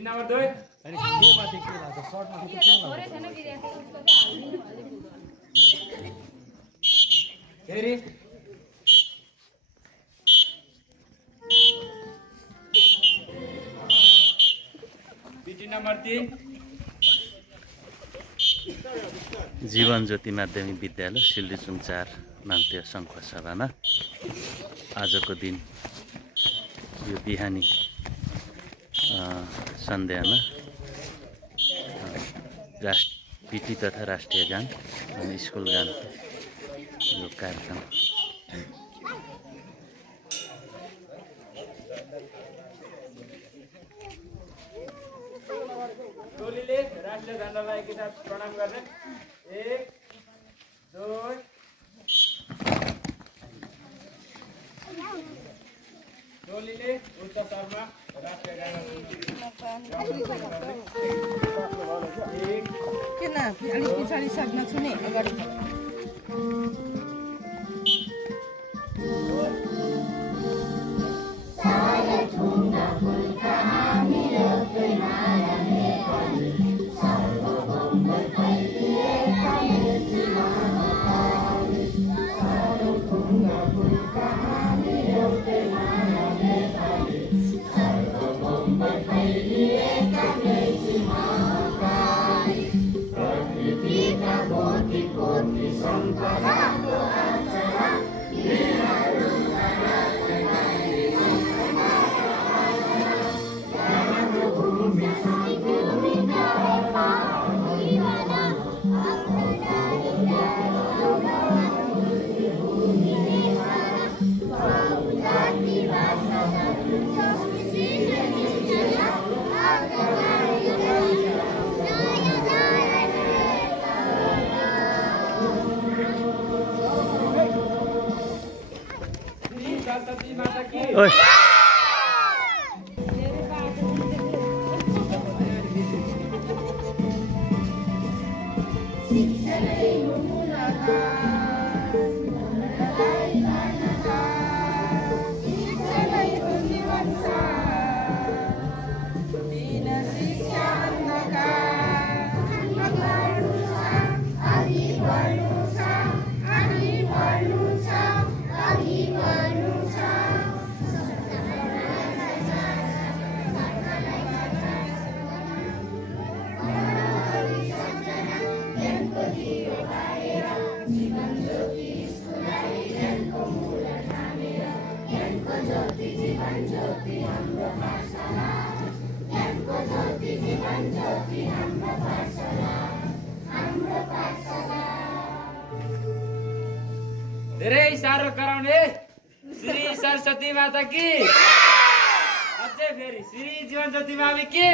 PT number 2 अनि के माथि के लाग्छ सर्टमा के थोरै छैन बिर्यानी उसको चाहिँ हाल्दिनु फेरि पिटी नम्बर 3 जीवन ज्योति माध्यमिक विद्यालय सिल्लीचुङ 4 माङ्ते सङ्खुवा सभामा आजको दिन यो बिहानी सन्ध्यामा पिटी तथा राष्ट्रिय गान अनि स्कुल गान यो कार्यक्रम टोलीले राष्ट्रिय झण्डालाई एकैसाथ प्रणाम गर्ने 1 2 टोलीले उच्च स्वरमा राष्ट्रिय गान किन अलिक पछाडि सक्न छु नि अगाडि सरस्वती माता की ओइ धेरै साह्रो कराउने श्री सरस्वती माता की अझै फेरि श्री जीवन ज्योति मावि की